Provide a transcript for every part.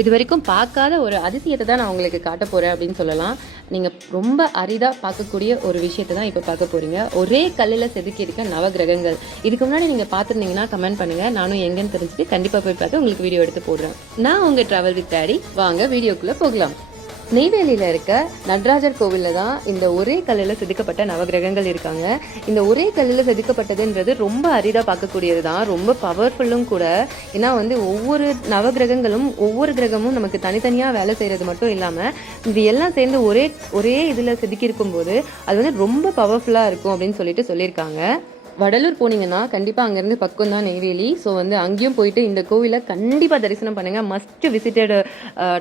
இது வரைக்கும் பார்க்காத ஒரு அதிசயத்தை தான் நான் உங்களுக்கு காட்ட போகிறேன் அப்படின்னு சொல்லலாம். நீங்கள் ரொம்ப அரிதாக பார்க்கக்கூடிய ஒரு விஷயத்தை தான் இப்போ பார்க்க போகிறீங்க. ஒரே கல்லில் செதுக்கி இருக்க நவகிரகங்கள். இதுக்கு முன்னாடி நீங்கள் பார்த்துருந்தீங்கன்னா கமெண்ட் பண்ணுங்கள். நானும் எங்கேன்னு தெரிஞ்சுட்டு கண்டிப்பாக போய் பார்த்து உங்களுக்கு வீடியோ எடுத்து போடுறேன். நான் உங்கள் ட்ராவல் வித் டாடி. வாங்க வீடியோக்குள்ளே போகலாம். நெய்வேலியில் இருக்க நடராஜர் கோவிலில் தான் இந்த ஒரே கல்லில் செதுக்கப்பட்ட நவகிரகங்கள் இருக்காங்க. இந்த ஒரே கல்லில் செதுக்கப்பட்டதுன்றது ரொம்ப அரிதாக பார்க்கக்கூடியது தான், ரொம்ப பவர்ஃபுல்லும் கூட. ஏன்னா ஒவ்வொரு நவகிரகங்களும் ஒவ்வொரு கிரகமும் நமக்கு தனித்தனியாக வேலை செய்கிறது மட்டும் இல்லாமல் இது எல்லாம் சேர்ந்து ஒரே இதில் செதுக்கி இருக்கும்போது அது ரொம்ப பவர்ஃபுல்லாக இருக்கும் அப்படின்னு சொல்லியிருக்காங்க. வடலூர் போனீங்கன்னா கண்டிப்பாக அங்கேருந்து பக்கம் தான் நெய்வேலி. ஸோ அங்கேயும் போயிட்டு இந்த கோவிலை கண்டிப்பாக தரிசனம் பண்ணுங்கள். மஸ்ட் விசிட்டட்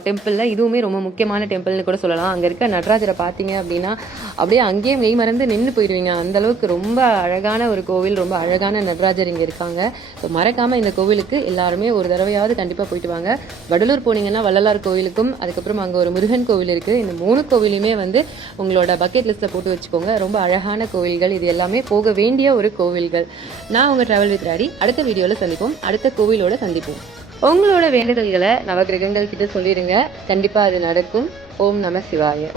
டெம்பிளில் இதுவுமே ரொம்ப முக்கியமான டெம்பிள்னு கூட சொல்லலாம். அங்கே இருக்க நடராஜரை பார்த்தீங்க அப்படின்னா அப்படியே அங்கேயே மெய் மறந்து நின்று போயிடுவீங்க. அந்தளவுக்கு ரொம்ப அழகான ஒரு கோவில், ரொம்ப அழகான நடராஜர் இங்கே இருக்காங்க. ஸோ மறக்காமல் இந்த கோவிலுக்கு எல்லாருமே ஒரு தடவையாவது கண்டிப்பாக போயிட்டு வாங்க. வடலூர் போனீங்கன்னா வள்ளலார் கோவிலுக்கும், அதுக்கப்புறம் அங்கே ஒரு முருகன் கோவில் இருக்குது. இந்த 3 கோவிலையுமே உங்களோட பக்கெட் லிஸ்ட்டில் போட்டு வச்சுக்கோங்க. ரொம்ப அழகான கோவில்கள், இது எல்லாமே போக வேண்டிய ஒரு கோவில்கள். நான் உங்க டிராவல் வித் டாடி. அடுத்த வீடியோல சந்திப்போம். அடுத்த கோவிலோட சந்திப்போம். உங்களோட வேண்டுதல்களை நவகிரகங்கள் கிட்ட சொல்லிடுங்க. கண்டிப்பா அது நடக்கும். ஓம் நம சிவாய.